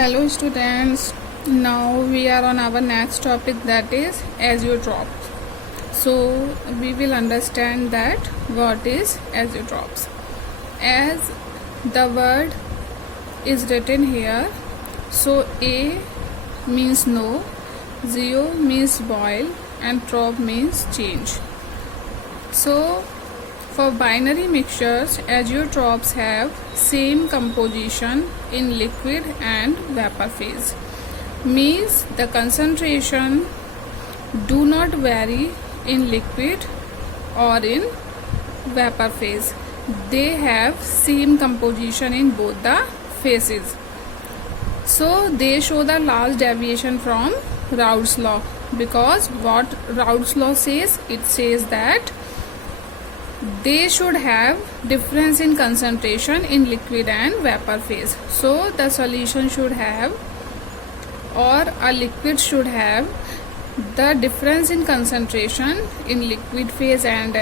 Hello students, now we are on our next topic, that is azeotrope. So we will understand that what is azeotropes. As the word is written here, so A means no, zeo means boil and trop means change. So for binary mixtures, azeotropes have same composition in liquid and vapor phase. Means the concentration do not vary in liquid or in vapor phase. They have same composition in both the phases. So they show the large deviation from Raoult's law, because what Raoult's law says, it says that they should have difference in concentration in liquid and vapor phase. So the solution should have, or a liquid should have, the difference in concentration in liquid phase and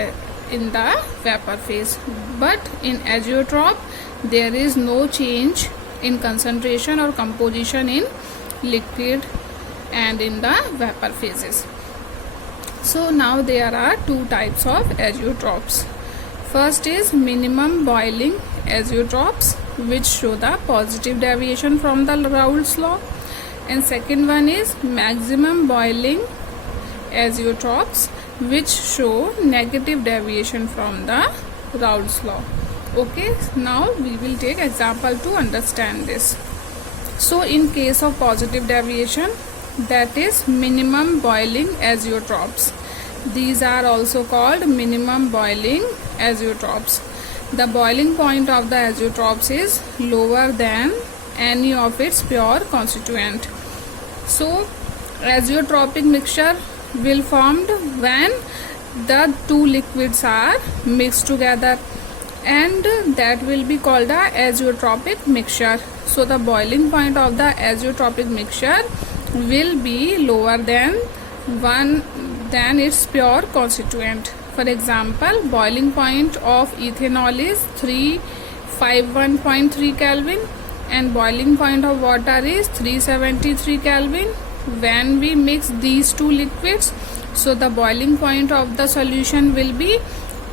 in the vapor phase. But in azeotrope there is no change in concentration or composition in liquid and in the vapor phases. So now there are two types of azeotropes. First is minimum boiling azeotropes, which show the positive deviation from the Raoult's law, and second one is maximum boiling azeotropes, which show negative deviation from the Raoult's law. Okay, now we will take example to understand this. So in case of positive deviation, that is minimum boiling azeotropes. These are also called minimum boiling azeotropes. The boiling point of the azeotropes is lower than any of its pure constituent. So azeotropic mixture will formed when the two liquids are mixed together, and that will be called a azeotropic mixture. So the boiling point of the azeotropic mixture will be lower than its pure constituent. For example, boiling point of ethanol is 351.3 Kelvin and boiling point of water is 373 Kelvin. When we mix these two liquids, so the boiling point of the solution will be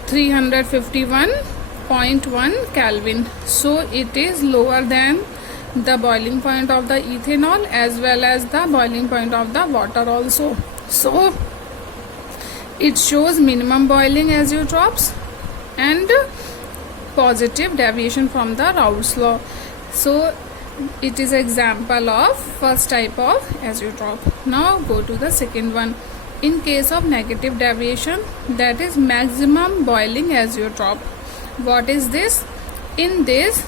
351.1 Kelvin. So it is lower than the boiling point of the ethanol as well as the boiling point of the water also. So it shows minimum boiling azeotropes and positive deviation from the Raoult's law. So it is example of first type of azeotrope. Now go to the second one. In case of negative deviation, that is maximum boiling azeotrope. What is this? In this,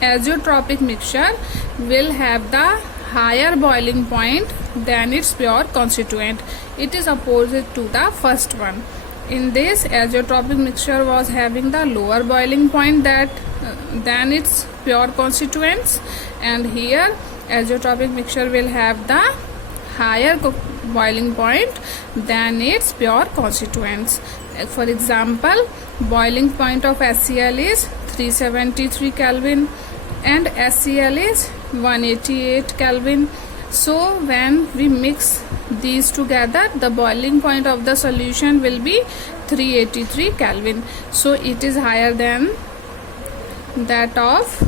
azeotropic mixture will have the higher boiling point than its pure constituent. It is opposite to the first one. In this, azeotropic mixture was having the lower boiling point than its pure constituents, and here azeotropic mixture will have the higher boiling point than its pure constituents. For example, boiling point of HCl is 373 Kelvin and HCl is 188 Kelvin. So when we mix these together, the boiling point of the solution will be 383 Kelvin. So it is higher than that of